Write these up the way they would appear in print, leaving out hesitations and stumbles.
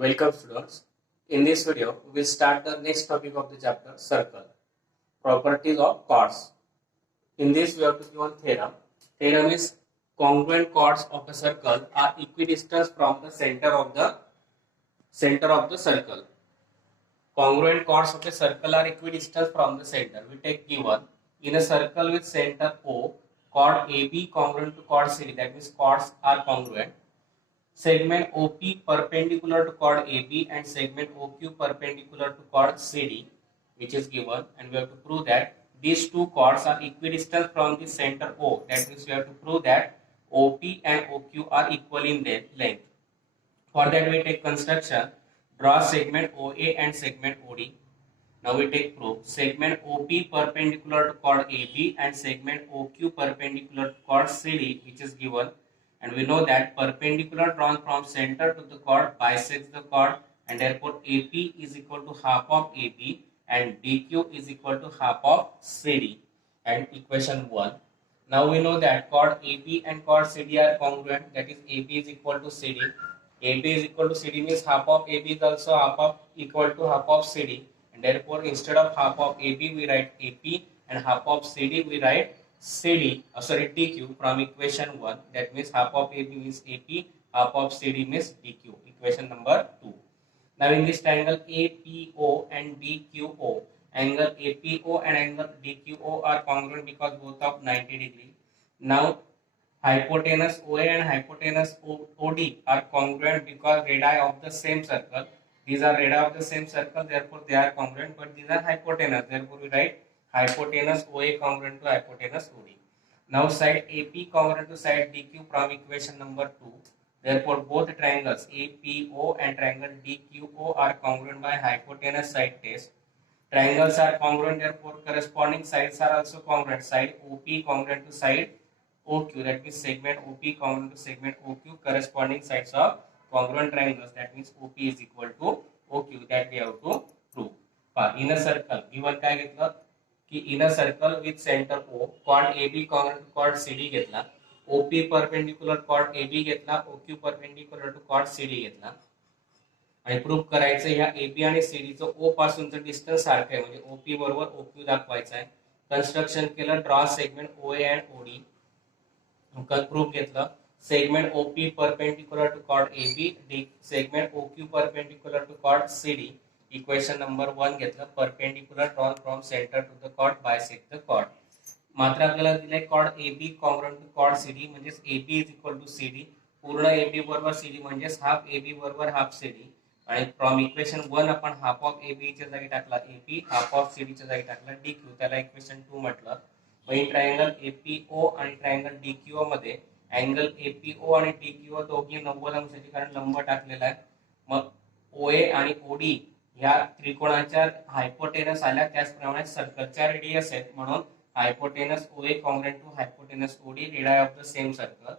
Welcome students. In this video, we will start the next topic of the chapter, circle. Properties of chords. In this we have to give one theorem. Theorem is congruent chords of a circle are equidistant from the center of the circle. Congruent chords of a circle are equidistant from the center. We take given in a circle with center O, chord AB congruent to chord CD. That means chords are congruent. Segment OP perpendicular to chord AB and segment OQ perpendicular to chord CD, which is given, and we have to prove that these two chords are equidistant from the center O. That means we have to prove that OP and OQ are equal in length. For that we take construction, draw segment OA and segment OD. Now we take proof. Segment OP perpendicular to chord AB and segment OQ perpendicular to chord CD, which is given. And we know that perpendicular drawn from center to the chord bisects the chord, and therefore AP is equal to half of AB and DQ is equal to half of CD. And equation 1. Now we know that chord AB and chord CD are congruent, that is AB is equal to CD. AB is equal to CD means half of AB is also equal to half of CD. And therefore instead of half of AB we write AP and half of CD we write DQ from equation 1. That means half of AB means AP, half of CD means DQ. Equation number 2. Now in this triangle APO and DQO, angle APO and angle DQO are congruent because both of 90 degree. Now hypotenuse OA and hypotenuse OD are congruent because radii of the same circle. These are radii of the same circle, therefore they are congruent, but these are hypotenuse, therefore we write hypotenuse OA congruent to hypotenuse OD. Now side AP congruent to side DQ from equation number 2. Therefore both triangles APO and triangle DQO are congruent by hypotenuse side test. Triangles are congruent, therefore corresponding sides are also congruent. Side OP congruent to side OQ, that means segment OP congruent to segment OQ, corresponding sides of congruent triangles, that means OP is equal to OQ, that we have to prove. In a circle, given काय घेतलं की in a circle with center O, chord AB congruent to chord CD घेतला, OP perpendicular chord AB घेतला, OQ perpendicular to chord CD घेतला, आणि proof करायचं ह्या AB आणि CD चं O पासूनचं डिस्टन्स सारखं आहे, म्हणजे OP बरोबर OQ दाखवायचं आहे. कन्स्ट्रक्शन केलं, draw segment OA and OD. Proof घेतलं, segment OP perpendicular to chord AB, segment OQ perpendicular to chord CD. Equation number 1 घेतलं, perpendicular drawn from center to the chord bisect the chord. मात्र आपल्याला दिलंय chord AB congruent to chord CD, म्हणजे AB is equal to CD. पूर्ण AB बरोबर CD म्हणजे half AB बरोबर half CD. आणि फ्रॉम इक्वेशन 1 आपण हाफ ऑफ AB च्या जागी टाकला AP, हाफ ऑफ CD च्या जागी टाकला DQ, त्याला इक्वेशन 2 म्हटलं. मग ट्रायंगल APO आणि ट्रायंगल DQO मध्ये अँगल APO आणि DQO दोघी 90 अंशाचे, कारण लंब टाकलेला आहे. मग OA आणि OD या त्रिकोणाच्या हायपोटेनस आल्या, त्याचप्रमाणे सर्कलच्या रेडियस आहेत, म्हणून hypotenuse OA congruent to hypotenuse OD, radii of the same circle.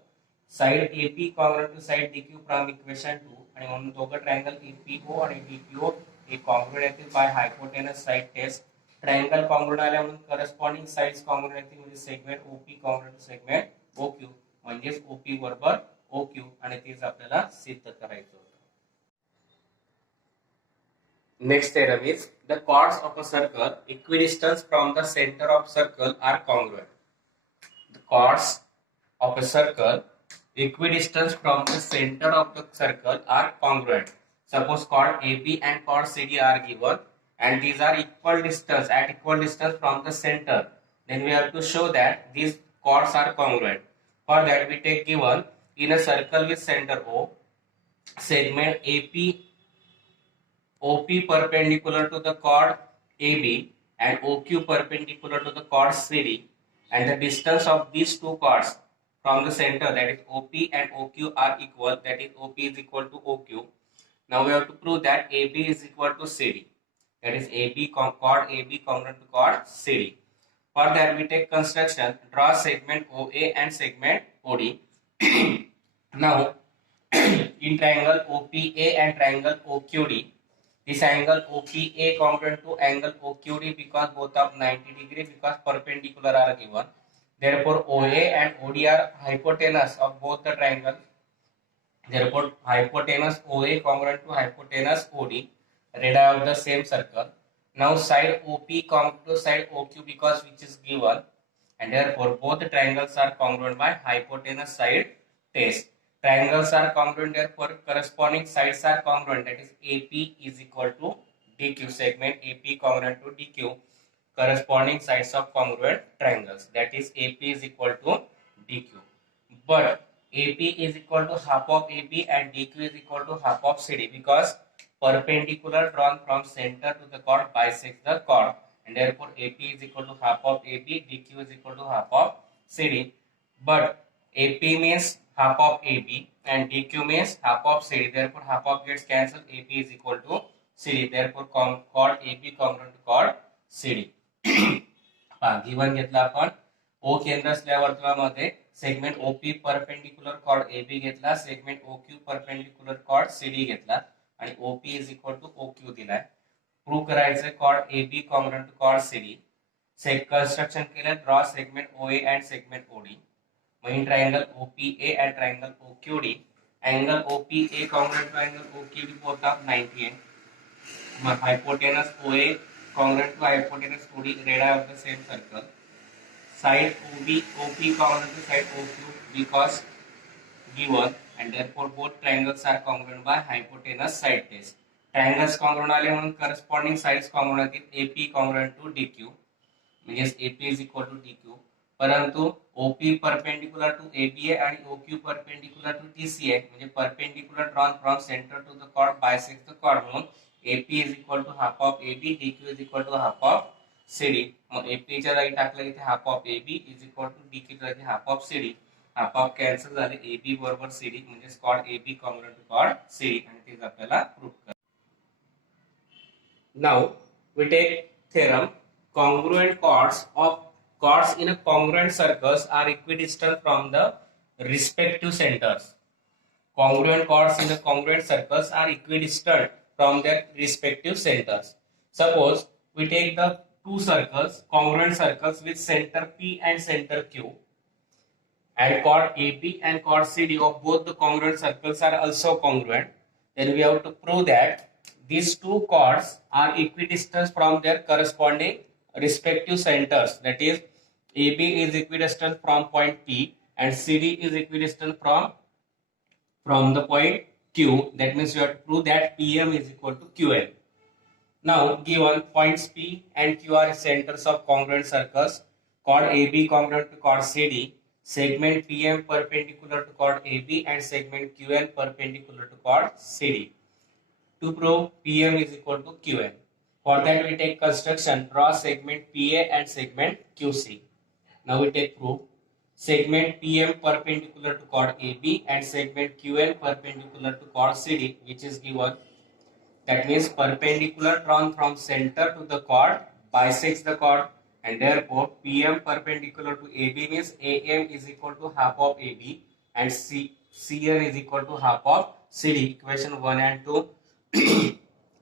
Side AP congruent to side DQ from equation 2, आणि म्हणून दोघं ट्रायंगल APO आणि DQO हे congruent येतील by hypotenuse side test. Triangle congruent आल्या म्हणून करस्पॉन्डिंग साइड्स congruent येतील, म्हणजे segment OP congruent to segment OQ, म्हणजे OP बरोबर OQ, आणि तेच आपल्याला सिद्ध करायचं होतं. Next theorem is the chords of a circle equidistant from the center of circle are congruent. The chords of a circle equidistant from the center of the circle are congruent. Suppose chord AB and chord CD are given, and these are equal distance from the center. Then we have to show that these chords are congruent. For that we take given in a circle with center O, segment AP OP perpendicular to the chord AB and OQ perpendicular to the chord CD, and the distance of these two chords from the center, that is OP and OQ, are equal, that is OP is equal to OQ. Now we have to prove that AB is equal to CD, that is chord AB congruent to chord CD. For that we take construction, draw segment OA and segment OD. Now in triangle OPA and triangle OQD, this angle OPA congruent to angle OQD because both of 90 degree, because perpendicular are given. Therefore OA and OD are hypotenuse of both the triangles. Therefore, hypotenuse OA congruent to hypotenuse OD, radii of the same circle. Now side OP congruent to side OQ because which is given, and therefore both triangles are congruent by hypotenuse side test. Triangles are congruent, therefore corresponding sides are congruent, that is AP is equal to DQ. Segment AP congruent to DQ, corresponding sides of congruent triangles, that is AP is equal to DQ. But AP is equal to half of AB and DQ is equal to half of CD because perpendicular drawn from center to the chord bisects the chord, and therefore AP is equal to half of AB, DQ is equal to half of CD. But AP means half of AB and DQ means half of CD, therefore half of gets cancelled, AP is equal to CD, therefore chord AB congruent to chord CD. Given घेतला आपण O केंद्र असलेल्या वर्तुळामध्ये segment OP perpendicular chord AB घेतला, segment OQ perpendicular chord CD घेतला आणि OP is equal to OQ दिलाय. Prove करायचं chord AB congruent to chord CD. Construction केलं, draw segment OA and segment OD. मेन triangle OPA and triangle OQD. Angle OPA congruent to angle OQD both of 90 है. Hypotenuse ओए congruent to hypotenuse OD, radii of the same circle. Side OP congruent to side OQ because given, and therefore both triangles are congruent by hypotenuse side test. Triangles congruent आले म्हणून corresponding sides congruent आहेत. AP congruent to DQ म्हणजे AP is equal to DQ. परंतु OP perpendicular to ABA आणि OQ perpendicular to TCA म्हणजे perpendicular drawn from center to the chord bisects the chord म्हणून AP is equal to half of AB, DQ is equal to half of CD. Mug AP च्या जागी टाकलं इथे half of AB is equal to DQ च्या जागी half of CD. half of cancel झाले, AB बरोबर CD म्हणजे chord AB congruent to chord CD आणि तेच आपल्याला प्रूव्ह करायचं. Now we take theorem. Congruent chords in a congruent circles are equidistant from the respective centers. Congruent chords in a congruent circles are equidistant from their respective centers. Suppose we take the two circles, congruent circles with center P and center Q, and chord AB and chord CD of both the congruent circles are also congruent. Then we have to prove that these two chords are equidistant from their corresponding respective centers. That is, AB is equidistant from point P and CD is equidistant from the point Q. That means you have to prove that PM is equal to QL. Now given points P and Q are centers of congruent circles, chord AB congruent to chord CD, segment PM perpendicular to chord AB and segment QL perpendicular to chord CD. To prove PM is equal to QL, for that we take construction, draw segment PA and segment QC. Now we take proof. Segment PM perpendicular to chord AB and segment QL perpendicular to chord CD, which is given. That means perpendicular drawn from center to the chord bisects the chord, and therefore PM perpendicular to AB means AM is equal to half of AB and CN is equal to half of CD. Equation 1 and 2.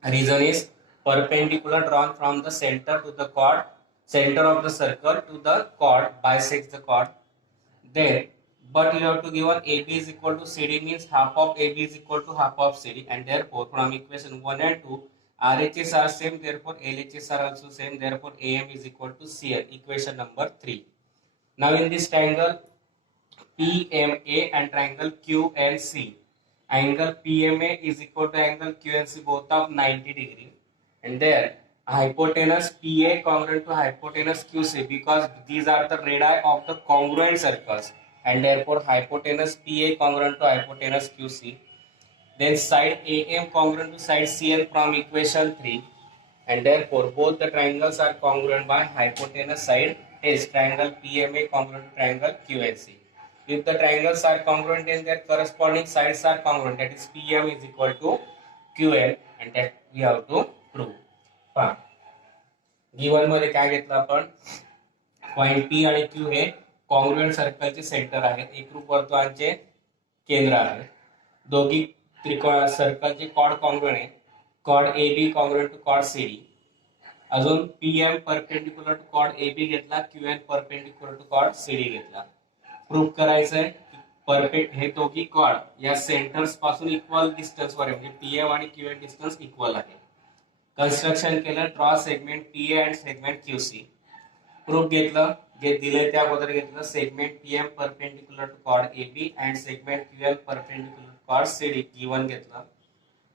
Reason is perpendicular drawn from the center to the chord, center of the circle to the chord bisects the chord. Then, but you have to given AB is equal to CD means half of AB is equal to half of CD, and therefore from equation 1 and 2 RHS are same, therefore LHS are also same, therefore AM is equal to CL. Equation number 3. Now in this triangle PMA and triangle QNC, angle PMA is equal to angle QNC both of 90 degree, and there hypotenuse PA congruent to hypotenuse QC because these are the radii of the congruent circles, and therefore hypotenuse PA congruent to hypotenuse QC. Then side AM congruent to side CN from equation 3, and therefore both the triangles are congruent by hypotenuse side test. Triangle PMA congruent to triangle QNC. If the triangles are congruent, then their corresponding sides are congruent. That is PM is equal to QL, and that we have to prove. Given मध्ये काय घेतलं आपण, point P आणि Q हे congruent सर्कलचे centre आहेत, एकरूप वर्तुळांचे केंद्र आहे. दोघी त्रिकोण सर्कलचे कॉर्ड कॉन्ग्रुएंट आहे. Chord A B congruent to chord C D. अजून PM perpendicular to chord A B घेतला, QN perpendicular to chord C D घेतला. प्रूफ करायचं आहे हे दोघी कॉर्ड या सेंटर्स पासून इक्वल डिस्टन्स वर आहे, म्हणजे पीएम आणि क्यूएन डिस्टन्स इक्वल आहे. कन्स्ट्रक्शन केलं, draw segment PA and segment QC. Proof घेतलं, जे दिलंय त्या अगोदर घेतलं. Segment PM perpendicular to chord AB and segment QL perpendicular to chord CD given घेतलं.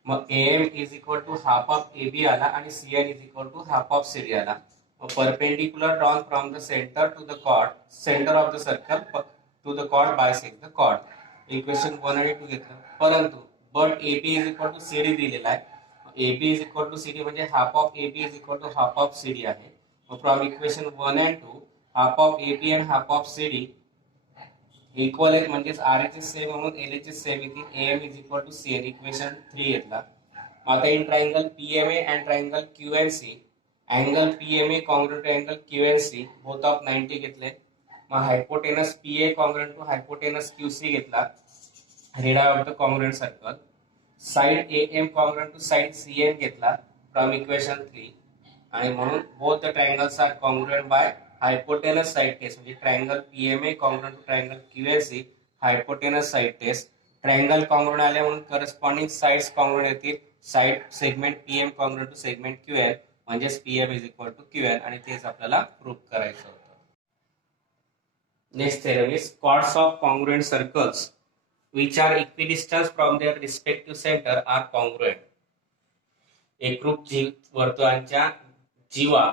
मग AM is equal to half of AB आला आणि CN is equal to half of CD आला. Perpendicular drawn from the centre to the chord, centre of the circle to the chord bisect the chord. Equation 1 आणि 2 घेतलं. परंतु but AB is equal to CD दिलेला आहे. AB is equal to CD म्हणजे half of AB is equal to half of CD आहे. From equation 1 and 2 half of AB and half of CD equal आहेत, म्हणजेच RH same म्हणून LH same येतील. AM is equal to CN. Equation 3 घेतला. आता in triangle PMA and triangle QNC, angle PMA congruent to angle QNC both of 90 घेतले. मग hypotenuse PA congruent to hypotenuse QC घेतला. Radii of the congruent circle. Side AM congruent to side CN घेतला from equation 3. आणि म्हणून both the triangles are congruent by hypotenuse side test, म्हणजे triangle PMA congruent to triangle QNC hypotenuse side test. Triangle congruent आले म्हणून corresponding sides congruent येतील. Side segment PM congruent to segment QN म्हणजेच PM is equal to QN, आणि तेच आपल्याला prove करायचं होतं. Next theorem is chords of congruent circles which are equidistant from their respective center are congruent. एकरूप वर्तुळांच्या जीवा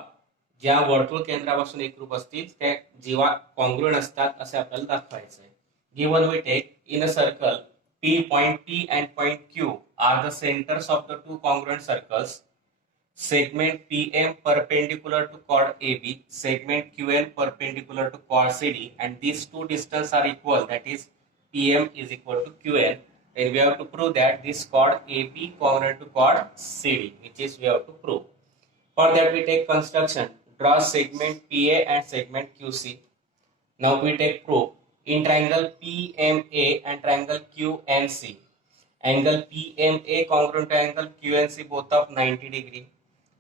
ज्या वर्तुळ केंद्रापासून एकरूप असतील त्या जीवा कॉन्ग्रुएंट असतात असे आपल्याला दाखवायचं आहे. Given we take in a circle P, point P and point Q are the centers of the two congruent circles. Segment PM perpendicular to chord AB, segment QN perpendicular to chord CD, and these two distances are equal, that is PM is equal to QN. Then we have to prove that this chord AB congruent to chord CD, which is we have to prove. For that we take construction, draw segment PA and segment QC. Now we take proof. In triangle PMA and triangle QNC, angle PMA congruent to angle QNC both of 90 degree.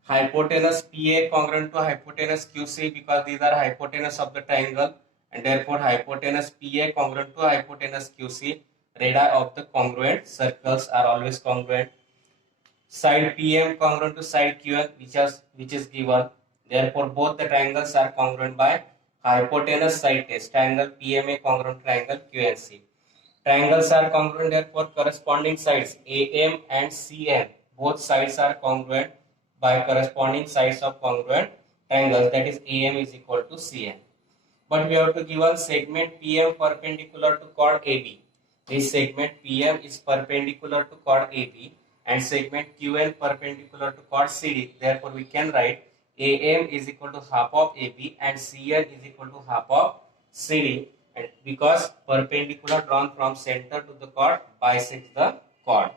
Hypotenuse PA congruent to hypotenuse QC because these are hypotenuse of the triangle, and therefore hypotenuse PA congruent to hypotenuse QC. Radii of the congruent circles are always congruent. Side PM congruent to side QN which is given. Therefore both the triangles are congruent by hypotenuse side test. Triangle PMA congruent to triangle QNC. Triangles are congruent, therefore corresponding sides AM and CN, both sides are congruent by corresponding sides of congruent triangles, that is AM is equal to CN. But we have to give a segment PM perpendicular to chord AB. This segment PM is perpendicular to chord AB and segment QN perpendicular to chord CD. Therefore we can write AM is equal to half of AB and CN is equal to half of CD, and because perpendicular drawn from center to the chord bisects the chord.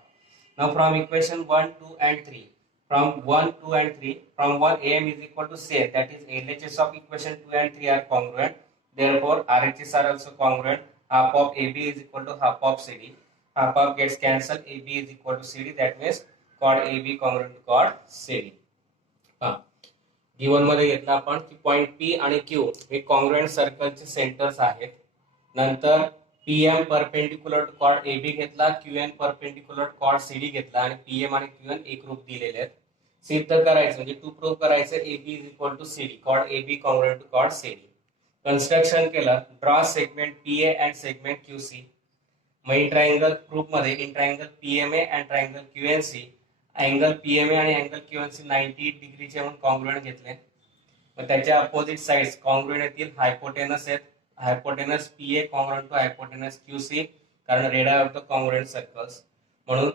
Now from equation 1, 2 and 3, from 1, 2 and 3, from 1 AM is equal to CN, that is LHS of equation 2 and 3 are congruent. Therefore RHS are also congruent. Half of AB is equal to half of CD. Half of gets cancelled. AB is equal to CD. That means chord AB congruent to chord CD. Given मध्ये घेतला आपण की point P आणि Q हे congruent सर्कलचे centres आहेत. नंतर PM perpendicular to chord AB घेतला, QN perpendicular to chord CD घेतला आणि पीएम आणि क्यूएन एकरूप दिलेले आहेत. सिद्ध करायचं म्हणजे टू प्रूव्ह करायचं AB is equal to CD, chord AB congruent to chord CD. Construction केलं, draw segment PA and segment QC. मग इन ट्रायंगल प्रूफ मध्ये in triangle PMA and triangle QNC angle PMA आणि angle QNC 90 डिग्रीचे म्हणून congruent घेतले. मग त्याच्या opposite sides congruent येतील. हायपोटेनस आहेत, hypotenuse PA congruent to hypotenuse QC, कारण radius of the congruent circles. म्हणून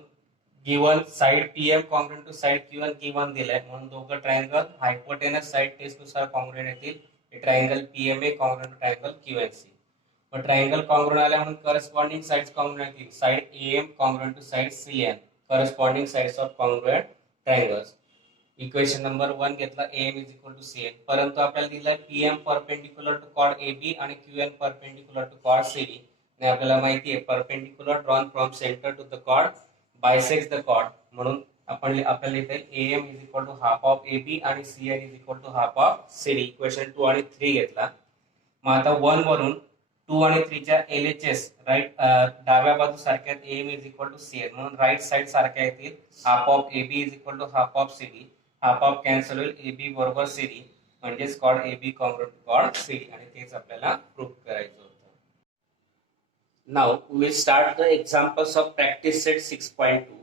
given side PM congruent to side QN given दिलाय, म्हणून दोघं ट्रायंगल हायपोटेनस साइड टेस्ट नुसार कॉन्ग्रुएंट येतील. Triangle PMA congruent to triangle QNC. मग triangle congruent आल्या म्हणून करस्पॉन्डिंग साइड्स कॉन्ग्रुएंट येतील. Side AM congruent to side CN, corresponding sides of congruent triangles. Equation number 1 घेतला, AM is equal to CN. परंतु आपल्याला दिलं PM perpendicular to chord AB आणि QN perpendicular to chord CD. आणि आपल्याला माहिती आहे perpendicular drawn from centre to the chord bisects the chord, म्हणून आपल्याला इथे AM is equal to half of AB आणि CN is equal to half of CD. Equation 2 आणि 3 घेतला. मग आता 1 वरून 2 आणि 3 च्या LHS राईट डाव्या बाजू सारख्या AM is equal to CN म्हणून राईट साइड सारख्या येतील. Half of AB is equal to half of CD. Half of cancel होईल AB बरोबर CD म्हणजेच chord AB congruent to chord CD आणि तेच आपल्याला प्रूव्ह करायचं होतं. Now we will start the examples of practice set 6.2.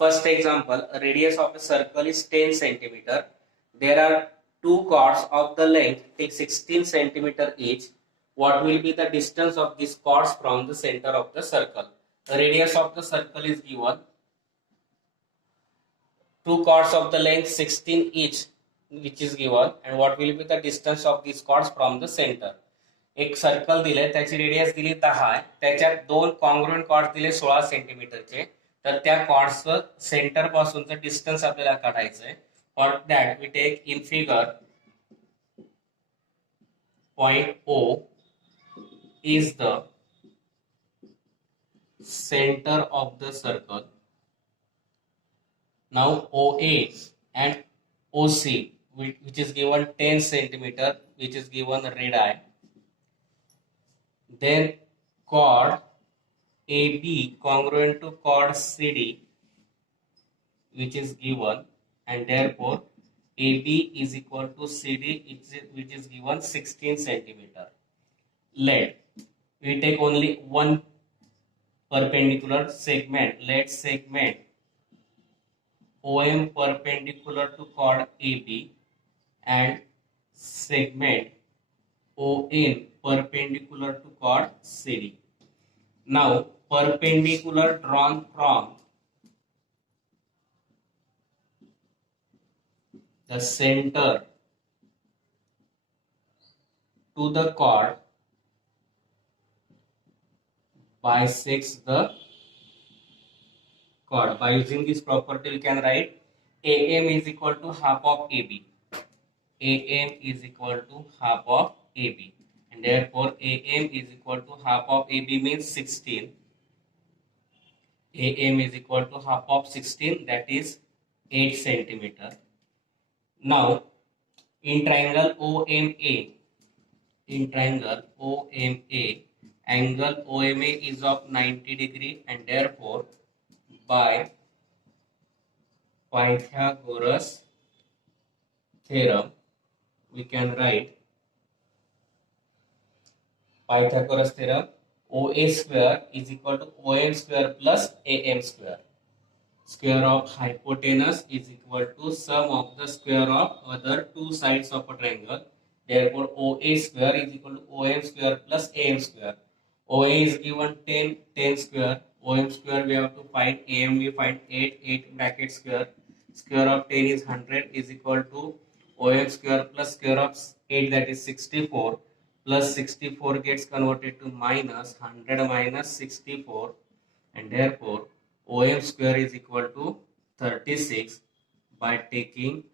First example, a radius of a circle is 10 centimeter. There are two chords of the length take 16 centimeter each. What will be the distance of these chords from the center of the circle? The radius of the circle is given. Two chords of the length 16 each, which is given, and what will be the distance of these chords from the center? एक circle दिले, त्याची radius दिली 10 आहे, त्याच्यात दोन congruent chords दिले 16 सेंटीमीटरचे. तर त्या कॉर्ड्सचं सेंटर पासूनचं डिस्टन्स आपल्याला काढायचंय. For that we take in figure point O is the center of the circle. Now OA and OC, which is given 10 centimeter, which is given red eye. Then chord AB congruent to chord CD, which is given, and therefore AB is equal to CD, which is given 16 centimeter. Let we take only one perpendicular segment. Let segment OM perpendicular to chord AB and segment ON perpendicular to chord CD. Now perpendicular drawn from the center to the chord bisects the chord. By using this property we can write AM is equal to half of AB. AM is equal to half of AB, and therefore AM is equal to half of AB means 16. AM is equal to half of 16, that is 8 centimeter. Now in triangle OMA, angle OMA is of 90 degree, and therefore by Pythagoras theorem we can write Pythagoras theorem OA square is equal to OM square plus AM square. Square of hypotenuse is equal to sum of the square of other two sides of a triangle. Therefore OA square is equal to OM square plus AM square. OA is given 10 square. OM square we have to find. AM we find 8 bracket square. Square of 10 is 100 is equal to OM square plus square of 8, that is 64, plus 64 gets converted to minus 100 minus 64, and therefore OM square is equal to 36 by taking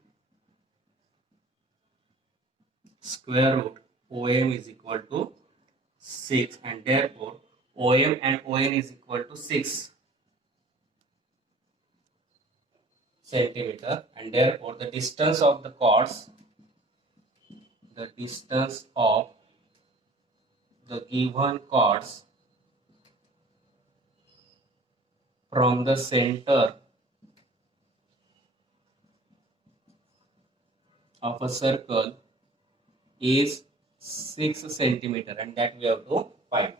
square root. OM is equal to 6, and therefore OM and ON is equal to 6 centimeter, and therefore the distance of the chords, the distance of the given chords from the center of a circle is 6 centimeter, and that we have to find.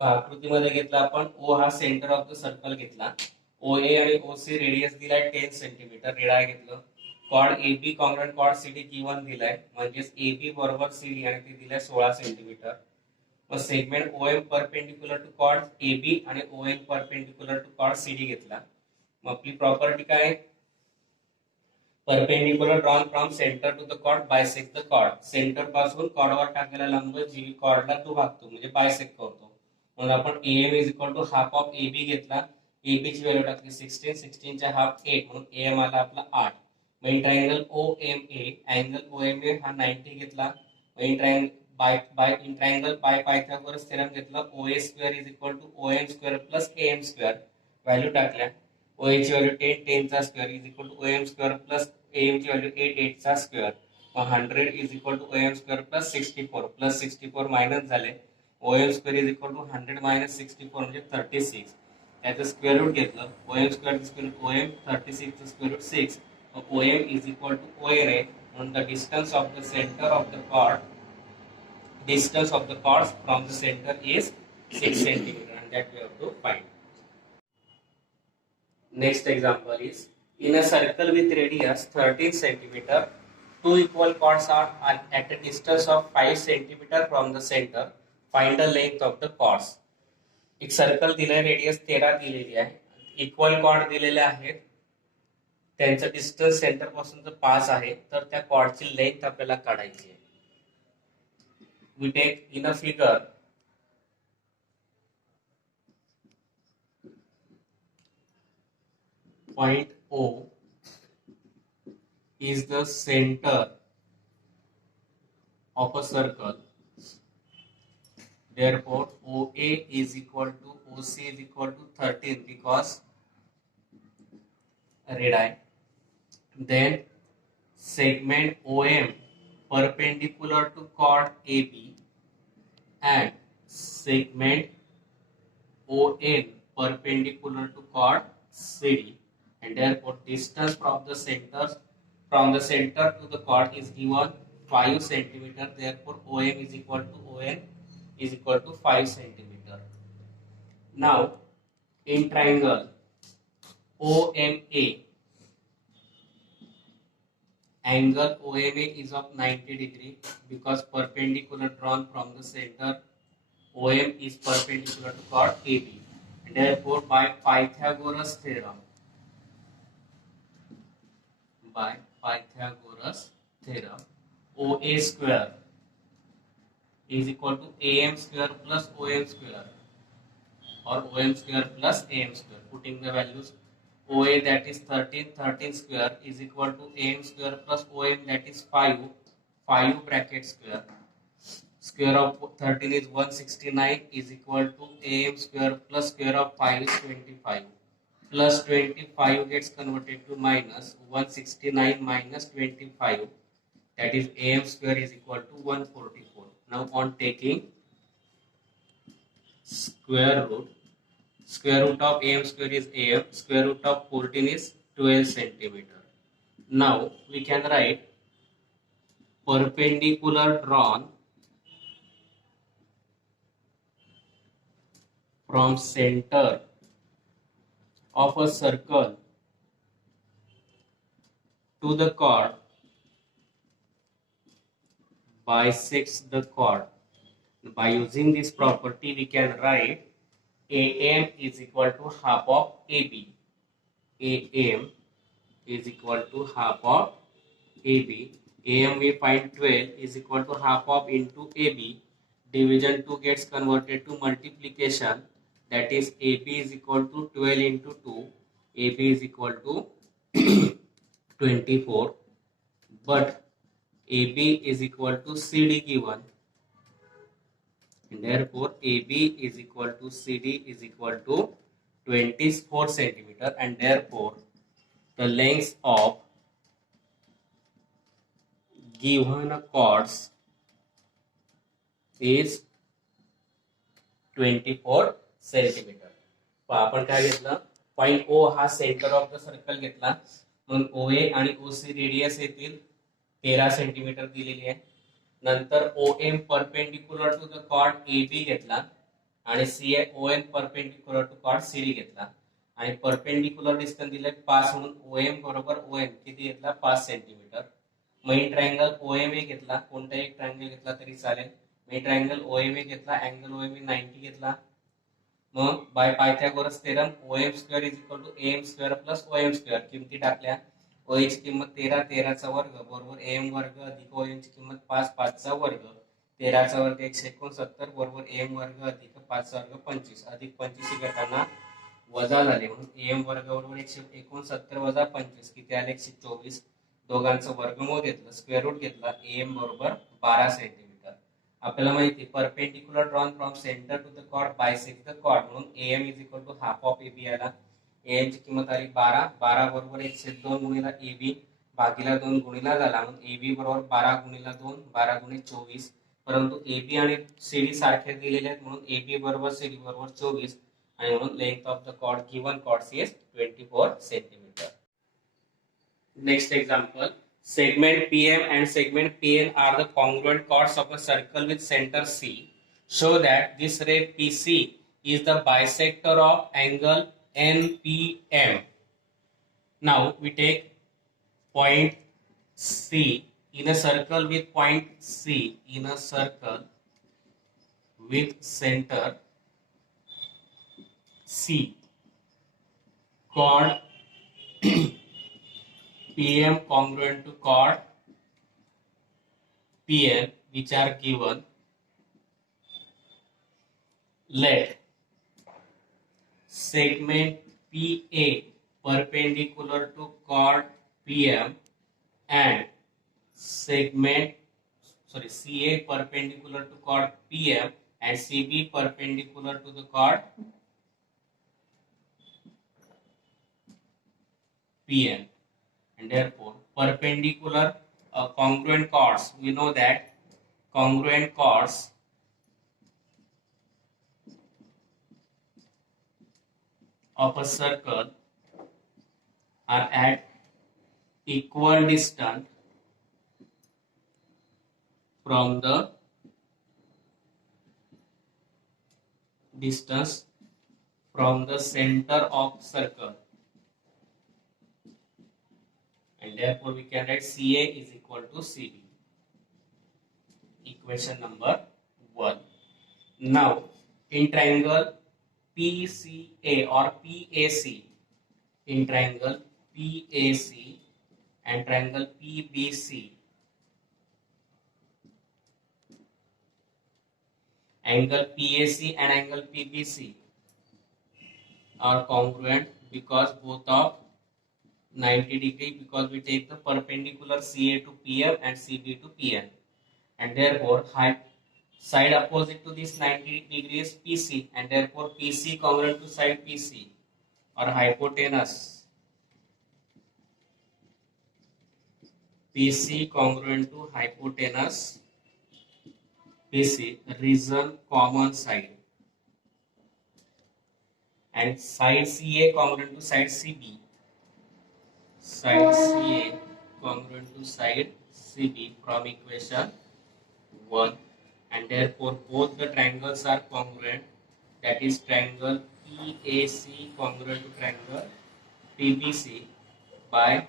आकृतीमध्ये घेतला आपण O हा centre of the circle घेतला. OA आणि OC radius दिलाय 10 centimetre, radii घेतलं. Chord AB congruent chord CD given दिलाय, म्हणजेच AB बरोबर CD आणि ते दिलाय 16 सेंटीमीटर. मग segment OM perpendicular to chord AB आणि ON perpendicular to chord CD घेतला. मग आपली प्रॉपर्टी काय आहे? Perpendicular drawn from centre to the chord bisect the chord. Centre पासून कॉर्डवर टाकलेला लंब जी कॉर्डला दुभागतो म्हणजे बायसेक्ट करतो. म्हणून आपण AM is equal to half of AB घेतला. AB ची व्हॅल्यू टाकली 16 च्या हाफ 8 म्हणून AM आला आपला 8. मग in triangle OMA, angle OMA हा 90 घेतला. मग in triangle by Pythagoras theorem घेतला. OA square is equal to OM square plus AM square, value टाकल्या. OA ची व्हॅल्यू 10 चा square is equal to OM square plus AM ची value 8 चा square. मग 100 is equal to OM square plus 64 minus झाले. OM square is equal to 100 minus 64 म्हणजे 36. त्याचं square root घेतलं. OM स्क्वेअर स्क्वेअर OM 36 चं square root 6. OM is equal to ON आहे. म्हणून the distance of the centre of the chords from the center is 6 centimeter, and that we have to find. Next example is, in a circle with radius 13 centimeter, two equal chords are at a distance of 5 centimeter from the center. Find the length of the chords. एक circle दिलंय, radius 13 दिलेली आहे, equal cord दिलेले आहेत, त्यांचं distance centre पासून 5 आहे, तर त्या कॉर्डची लेंथ आपल्याला काढायची आहे. We take in a figure point O is the center of a circle. Therefore, OA is equal to OC is equal to 13 because radii. Then segment OM perpendicular to chord AB and segment ON perpendicular to chord CD, and therefore distance from the center to the chord is given 5 centimeter. Therefore OM is equal to ON is equal to 5 centimeter. Now in triangle OMA, angle OMA is of 90 degree because perpendicular drawn from the center. OM is perpendicular to chord AB, and therefore by Pythagoras theorem, OA square is equal to AM square plus OM square, or OM square plus AM square. Putting the values, OA that is 13 square is equal to AM square plus OM that is 5 bracket square. Square of 13 is 169 is equal to AM square plus square of 5 is 25. Plus 25 gets converted to minus 169 minus 25, that is AM square is equal to 144. Now on taking square root of AM square is AM, square root of 14 is 12 centimeter. Now we can write perpendicular drawn from center of a circle to the chord bisects the chord. By using this property, we can write AM is equal to half of AB. AM is equal to half of AB. AM we find 12 is equal to half of into AB. Division 2 gets converted to multiplication. That is AB is equal to 12 into 2. AB is equal to 24. But AB is equal to CD given. And therefore AB is equal to CD is equal to 24 centimeter. And therefore the length of given chords is 24 centimetre. आपण काय घेतलं, point ओ हा centre of the circle घेतला, म्हणून OA आणि OC radius येतील 13 centimetre दिलेली आहे. नंतर OM perpendicular to the chord AB घेतला आणि ON perpendicular to chord CD घेतला आणि परपेंडिक्युलर डिस्टन्स दिले 5 म्हणून OM बरोबर ON किती घेतला 5 सेंटीमीटर. मेन ट्रायंगल OMA घेतला, कोणताही एक ट्रायंगल घेतला तरी चालेल. मेन ट्रायंगल OMA घेतला, अँगल OMA 90 घेतला. मग by Pythagoras theorem OM square is equal to AM square plus OM square किमती टाकल्या. OA ची किंमत 13 चा वर्ग बरोबर AM वर्ग अधिक OM ची किंमत 5 चा वर्ग 13 चा वर्ग 169 बरोबर AM वर्ग अधिक 5 चा वर्ग 25 अधिक 25 गटांना वजा झाले म्हणून AM वर्ग बरोबर 169 वजा 25 किती आले 124. दोघांचं वर्गमूळ घेतलं, स्क्वेअर रूट घेतला, AM बरोबर 12 सेंटीमीटर. आपल्याला माहिती perpendicular drawn from centre to the chord bisect the chord म्हणून AM is equal to half of AB आला. AM ची किंमत आली 12 बरोबर 102 गुणिला AB भागिला 2 गुणिला झाला म्हणून AB बरोबर 12 गुणिला 2 12 गुणिले 24 परंतु AB आणि CD सारखे दिलेले आहेत म्हणून AB बरोबर CD बरोबर 24 आणि म्हणून length of the chord given chords is 24 centimetre. Next example, segment PM and segment PN are the congruent chords of a circle with center C. Show that this ray PC is the bisector of angle NPM. Now we take point C in a circle with point C in a circle with center C. Chord PM congruent to chord PN which are given. Let segment PA perpendicular to chord PM and CA perpendicular to chord PM and CB perpendicular to the chord PN. And therefore perpendicular congruent chords, we know that congruent chords of a circle are at equal distance from the center of circle, and therefore we can write CA is equal to CB. Equation number 1. Now in triangle PCA or PAC, in triangle PAC and triangle PBC, angle PAC and angle PBC are congruent because both of 90 degree, because we take the perpendicular CA to PM and CB to PN, and therefore side opposite to this 90 degree is PC, and therefore PC congruent to side PC or hypotenuse PC congruent to hypotenuse PC, region common side, and side CA congruent to side CB, side CA congruent to side CB from equation 1, and therefore both the triangles are congruent, that is triangle PAC congruent to triangle PBC by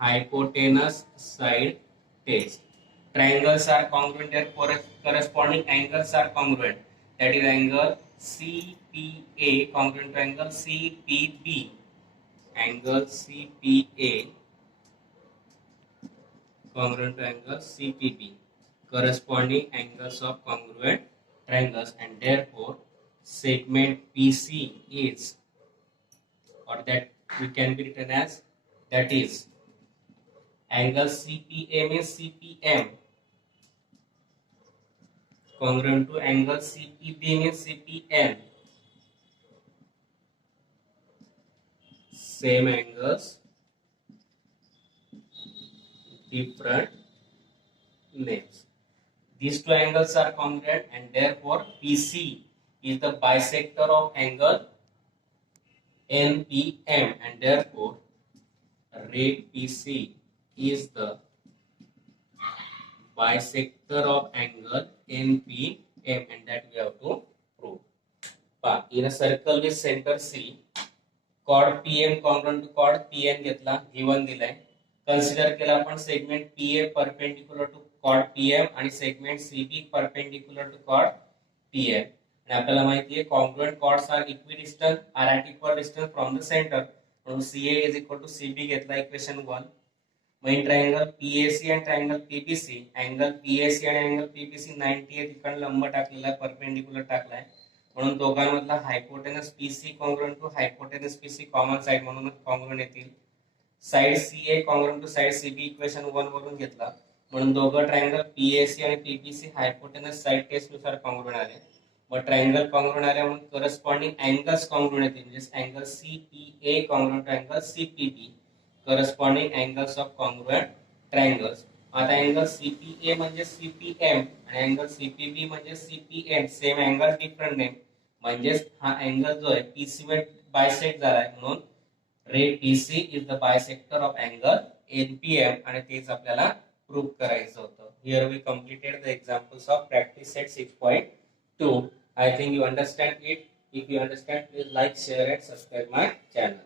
hypotenuse side test. Triangles are congruent, therefore corresponding angles are congruent, that is angle CPA congruent to angle CPB, angle CPA congruent to angle CPB, corresponding angles of congruent triangles, and therefore segment PC is, or that we can be written as, that is angle CPA means CPM congruent to angle CPB means CPN, same angles, different names. These two angles are congruent, and therefore PC is the bisector of angle NPM, and therefore ray PC is the bisector of angle NPM, and that we have to prove. In a circle with center C, chord PM congruent to chord PN घेतला, given दिलाय. Consider केला आपण segment PA perpendicular to chord PM आणि segment CB perpendicular to chord PM, आणि आपल्याला माहिती आहे congruent chords are equidistant, are at equal distance from the center, म्हणून CA is equal to CB घेतला equation 1. Mug in triangle PAC आणि triangle PBC, angle PAC आणि angle PBC 90 आहे, तिकडे लंब टाकलेला आहे, परपेंडिक्युलर टाकलाय, म्हणून दोघांमधला hypotenuse PC congruent to hypotenuse PC common side म्हणून कॉन्ग्रुएंट येतील. Side CA congruent to side CB equation 1 वरून घेतला, म्हणून दोघं ट्रायंगल PAC आणि PBC हायपोटेनस साइड टेस्ट नुसार कॉन्ग्रुएंट आले. मग ट्रायंगल कॉन्ग्रुएंट आले म्हणून करस्पॉन्डिंग अँगल्स कॉन्ग्रुएंट येतील, म्हणजे angle CPA congruent to angle CPB, corresponding angles of congruent triangles. आता अँगल सीपीए म्हणजे सीपीएम आणि अँगल सीपीबी म्हणजे CPN, same angle different name, म्हणजेच हा अँगल जो आहे पीसी वर बायसेक्ट झालाय, म्हणून ray PC is the bisector of angle NPM, आणि तेच आपल्याला प्रूव्ह करायचं होतं. Here we completed the examples of practice set 6.2. I think you understand it. If you understand, please like, share and subscribe my channel.